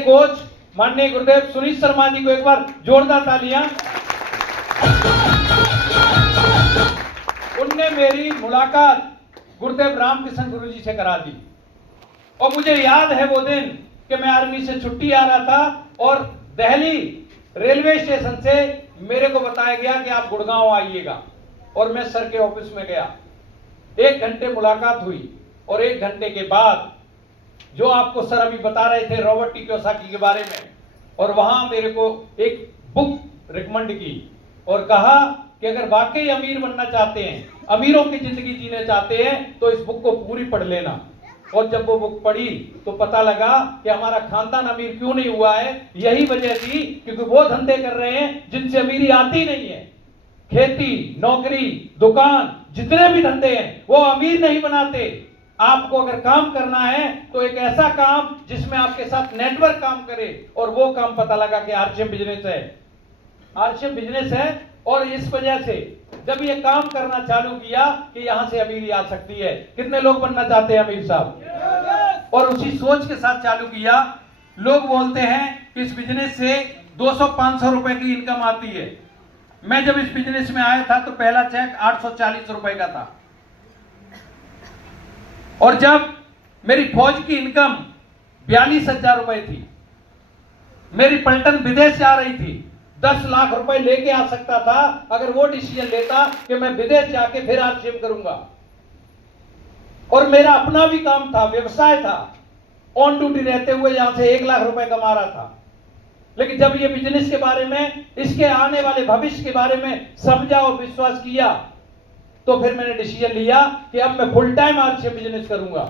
Coach माननीय गुरुदेव सुनील शर्मा जी को एक बार जोरदार तालियां। उनने मेरी मुलाकात गुरुदेव रामकृष्ण गुरु जी से करा दी और मुझे याद है वो दिन कि मैं आर्मी से छुट्टी आ रहा था और दिल्ली रेलवे स्टेशन से मेरे को बताया गया कि आप गुड़गांव आइएगा और मैं सर के ऑफिस में गया। 1 घंटे मुलाकात हुई और 1 घंटे के बाद जो आपको सर अभी बता रहे थे रॉबर्ट टी कियोसाकी के बारे में, और वहां मेरे को एक बुक रिकमेंड की और कहा कि अगर वाकई अमीर बनना चाहते हैं, अमीरों की जिंदगी जीना चाहते हैं तो इस बुक को पूरी पढ़ लेना। और जब वो बुक पढ़ी तो पता लगा कि हमारा खानदान अमीर क्यों नहीं हुआ है। यही वजह थी क्योंकि वो धंधे कर रहे हैं जिनसे अमीरी आती नहीं है। खेती, नौकरी, दुकान, जितने भी धंधे हैं वो अमीर नहीं बनाते। आपको अगर काम करना है तो एक ऐसा काम जिसमें आपके साथ नेटवर्क काम करे, और वो काम पता लगा कि आरसीएम बिजनेस है। आरसीएम बिजनेस है और इस वजह से जब ये काम करना चालू किया कि यहां से अमीरी आ सकती है। कितने लोग बनना चाहते हैं अमीर साहब? और उसी सोच के साथ चालू किया। लोग बोलते हैं कि इस बिजनेस से 200-500 रुपए की इनकम आती है। मैं जब इस बिजनेस में आया था तो पहला चेक 840 रुपए का था, और जब मेरी फौज की इनकम 42,000 रुपए थी, मेरी पलटन विदेश जा रही थी, 10 लाख रुपए लेके आ सकता था अगर वो डिसीजन लेता कि मैं विदेश जाके फिर आरसीएम करूंगा। और मेरा अपना भी काम था, व्यवसाय था, ऑन ड्यूटी रहते हुए यहां से 1 लाख रुपए कमा रहा था। लेकिन जब ये बिजनेस के बारे में, इसके आने वाले भविष्य के बारे में समझा और विश्वास किया तो फिर मैंने डिसीजन लिया कि अब मैं फुल टाइम आरसीएम बिजनेस करूंगा।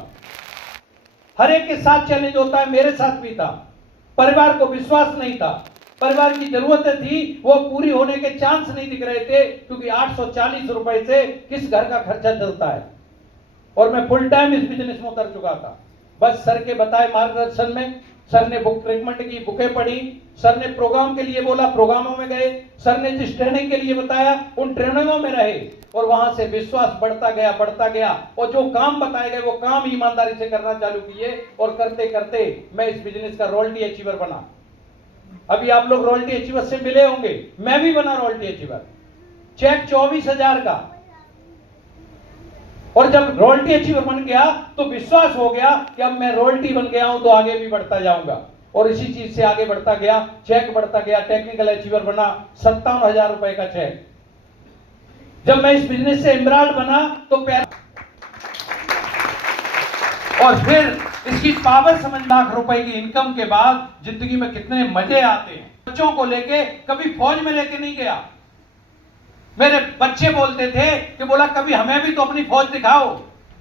हर एक के साथ चैलेंज होता है, मेरे साथ भी था। परिवार को विश्वास नहीं था, परिवार की जरूरतें थी, वो पूरी होने के चांस नहीं दिख रहे थे क्योंकि 840 रुपए से किस घर का खर्चा चलता है। और मैं फुल टाइम इस बिजनेस में उतर चुका था। बस सर के बताए मार्गदर्शन में सर ने बुक रिकमेंड की, बुकें पढ़ी, सर ने प्रोग्राम के लिए बोला, प्रोग्रामों में गए, सर ने जिस ट्रेनिंग के लिए बताया उन ट्रेनिंगों में रहे, और वहां से विश्वास बढ़ता गया, और जो काम बताए गए वो काम ईमानदारी से करना चालू किए, और करते करते मैं इस बिजनेस का रॉयल्टी अचीवर बना। अभी आप लोग रॉयल्टी अचीवर से मिले होंगे, मैं भी बना रॉयल्टी अचीवर। चेक 24,000 का, और जब रॉयल्टी अचीवर बन गया तो विश्वास हो गया कि अब मैं रॉयल्टी बन गया हूं तो आगे भी बढ़ता जाऊंगा, और इसी चीज से आगे बढ़ता गया, चेक बढ़ता गया। टेक्निकल अचीवर बना 57,000 रुपए का चेक। जब मैं इस बिजनेस से एमराल्ड बना तो और फिर इसकी पावर समझ, लाख रुपए की इनकम के बाद जिंदगी में कितने मजे आते हैं। बच्चों को लेके कभी फौज में लेके नहीं गया। मेरे बच्चे बोलते थे कि बोला कभी हमें भी तो अपनी फौज दिखाओ,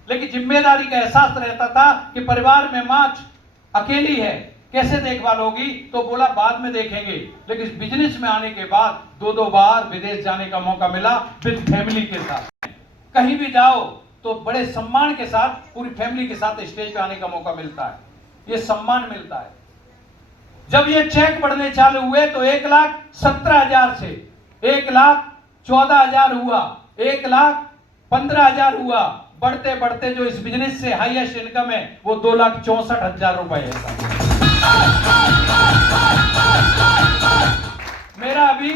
लेकिन जिम्मेदारी का एहसास रहता था कि परिवार में मां अकेली है, कैसे देखभाल होगी, तो बोला बाद में देखेंगे। लेकिन इस बिजनेस में आने के बाद 2-2 बार विदेश जाने का मौका मिला विद फैमिली के साथ। कहीं भी जाओ तो बड़े सम्मान के साथ पूरी फैमिली के साथ स्टेज पे आने का मौका मिलता है, ये सम्मान मिलता है। जब ये चेक बढ़ने चालू हुए तो 1,17,000 से 1,14,000 हुआ, 1,15,000 हुआ। बढ़ते बढ़ते जो इस बिजनेस से हाईएस्ट इनकम है वो 2,64,000 रुपए है। मेरा अभी